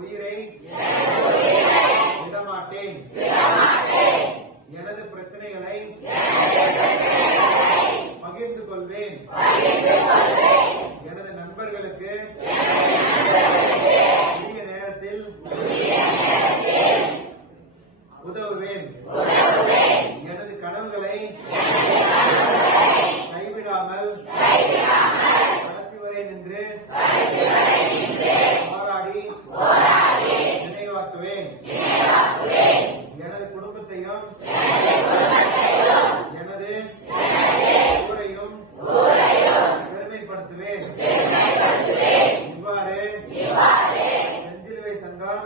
உயிரை விடமாட்டேன். எனது பிரச்சனைகளை பகிர்ந்து கொள்வேன். எனது நண்பர்களுக்கு உரிய நேரத்தில் உதவுவேன். எனது கனவுகளை கைவிடாமல் கடைசி வரை நின்று போராடி நினைவாக்குவேன். எனது குடும்பத்தையும் எனது ஊரையும் பெருமைப்படுத்துவேன். இவ்வாறு செஞ்சிலுவை சங்கம்